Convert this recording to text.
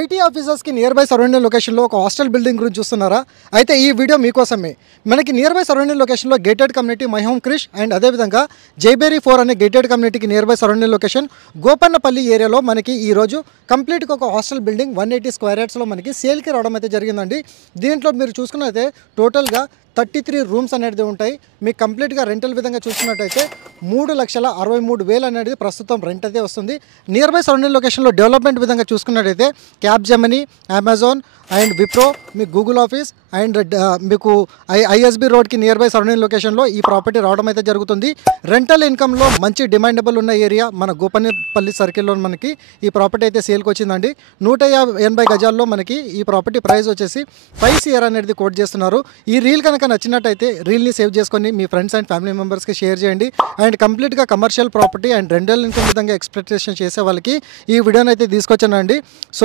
IT ఆఫీసర్స్కి near by surrounding లొకేషన్లో ఒక hostel building గురించి చూస్తున్నారా? అయితే ఈ వీడియో మీకోసమే. మనకి నియర్ బై సరౌండింగ్ లొకేషన్లో gated community my home Krish and అదేవిధంగా జైబేరీ 4 అనే గేటెడ్ కమ్యూనిటీకి nearby surrounding location Gopanpally ఏరియాలో మనకి ఈరోజు కంప్లీట్గా ఒక హాస్టల్ బిల్డింగ్ 180 స్క్వేర్ యార్డ్స్లో మనకి సేల్కి రావడం అయితే జరిగిందండి. దీంట్లో మీరు చూసుకున్నట్లయితే టోటల్గా 33 రూమ్స్ అనేది ఉంటాయి. మీకు కంప్లీట్గా రెంటల్ విధంగా చూసుకున్నట్టయితే 3,63,000 అనేది ప్రస్తుతం రెంట్ అయితే వస్తుంది. నియర్ బై సరౌండింగ్ లొకేషన్లో డెవలప్మెంట్ విధంగా చూసుకున్నట్టయితే cab Gemini, Amazon and Wipro, మీకు గూగుల్ ఆఫీస్ అండ్ మీకు ఐఎస్బి రోడ్కి నియర్ బై సరౌండింగ్ లొకేషన్లో ఈ ప్రాపర్టీ రావడం అయితే జరుగుతుంది. రెంటల్ ఇన్కమ్లో మంచి డిమాండబుల్ ఉన్న ఏరియా మన గోపన్నపల్లి సర్కిల్లో మనకి ఈ ప్రాపర్టీ అయితే సేల్కి వచ్చిందండి. 180 గజాల్లో మనకి ఈ ప్రాపర్టీ ప్రైస్ వచ్చేసి 5 CR అనేది కోట్ చేస్తున్నారు. ఈ రీల్ కనుక నచ్చినట్టయితే రీల్ని సేవ్ చేసుకొని మీ ఫ్రెండ్స్ అండ్ ఫ్యామిలీ మెంబర్స్కి షేర్ చేయండి. అండ్ కంప్లీట్గా commercial property and rental income విధంగా ఎక్స్పెక్టేషన్ చేసే వాళ్ళకి ఈ వీడియోని అయితే తీసుకొచ్చానండి. సో